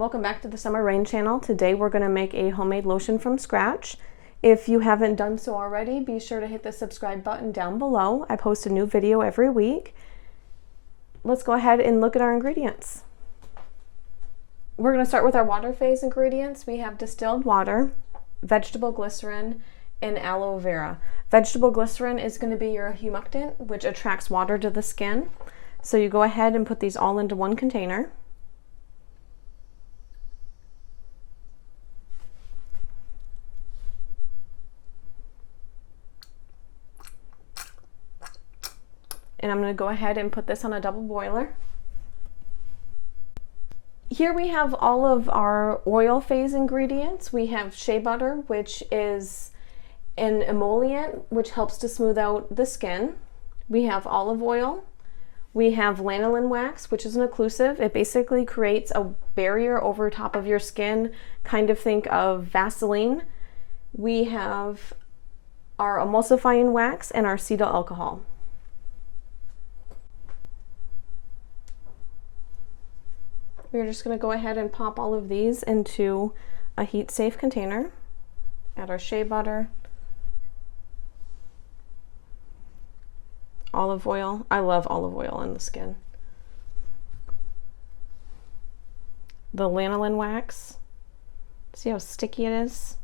Welcome back to the Summer Rain channel. Today we're going to make a homemade lotion from scratch. If you haven't done so already, be sure to hit the subscribe button down below. I post a new video every week. Let's go ahead and look at our ingredients. We're going to start with our water phase ingredients. We have distilled water, vegetable glycerin, and aloe vera. Vegetable glycerin is going to be your humectant, which attracts water to the skin. So you go ahead and put these all into one container. And I'm going to go ahead and put this on a double boiler. Here we have all of our oil phase ingredients. We have shea butter, which is an emollient, which helps to smooth out the skin. We have olive oil. We have lanolin wax, which is an occlusive. It basically creates a barrier over top of your skin. Kind of think of Vaseline. We have our emulsifying wax and our cetyl alcohol. We're just going to go ahead and pop all of these into a heat-safe container. Add our shea butter, olive oil. I love olive oil on the skin. The lanolin wax. See how sticky it is?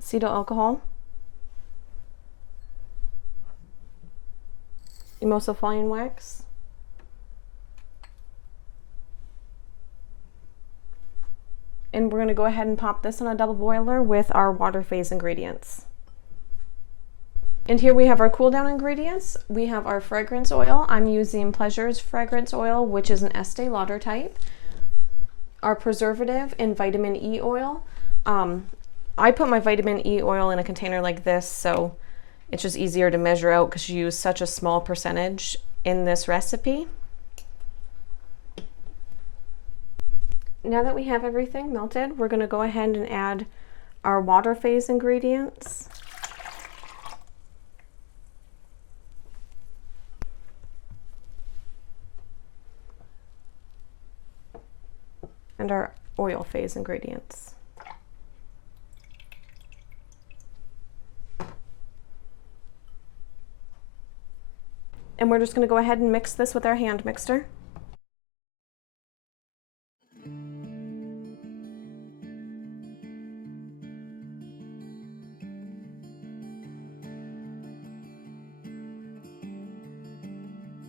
Cetyl alcohol. Emulsifying wax, and we're going to go ahead and pop this in a double boiler with our water phase ingredients. And here we have our cool down ingredients. We have our fragrance oil. I'm using Pleasure's fragrance oil, which is an Estee Lauder type. Our preservative and vitamin E oil. I put my vitamin E oil in a container like this, so it's just easier to measure out because you use such a small percentage in this recipe. Now that we have everything melted, we're going to go ahead and add our water phase ingredients. And our oil phase ingredients. And we're just going to go ahead and mix this with our hand mixer.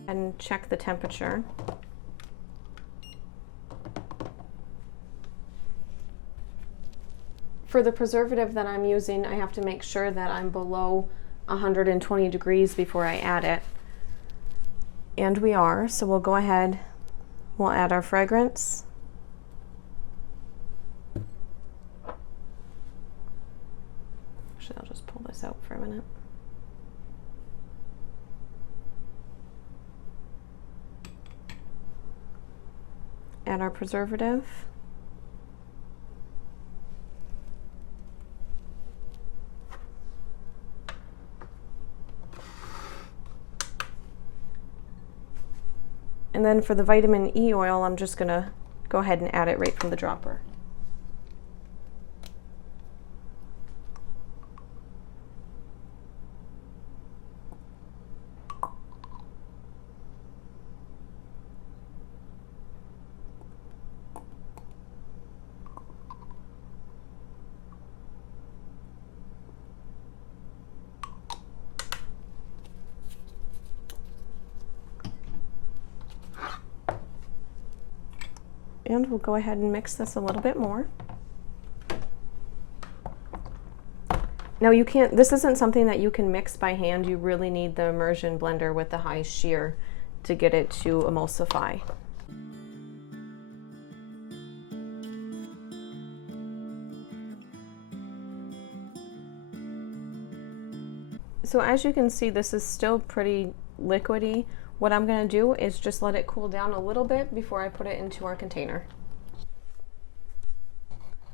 And check the temperature. For the preservative that I'm using, I have to make sure that I'm below 120 degrees before I add it. And we are, so we'll go ahead, we'll add our fragrance. Actually, I'll just pull this out for a minute. Add our preservative. And then for the vitamin E oil, I'm just going to go ahead and add it right from the dropper. And we'll go ahead and mix this a little bit more. Now you can't, this isn't something that you can mix by hand. You really need the immersion blender with the high shear to get it to emulsify. So as you can see, this is still pretty liquidy. What I'm going to do is just let it cool down a little bit before I put it into our container.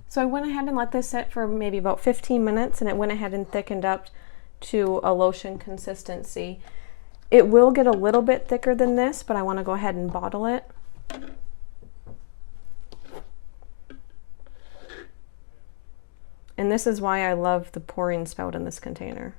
So I went ahead and let this sit for maybe about 15 minutes, and it went ahead and thickened up to a lotion consistency. It will get a little bit thicker than this, but I want to go ahead and bottle it. And this is why I love the pouring spout in this container.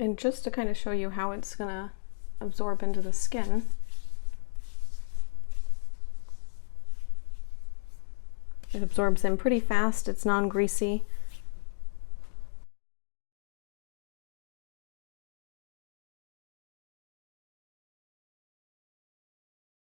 And just to kind of show you how it's gonna absorb into the skin, it absorbs in pretty fast, it's non-greasy,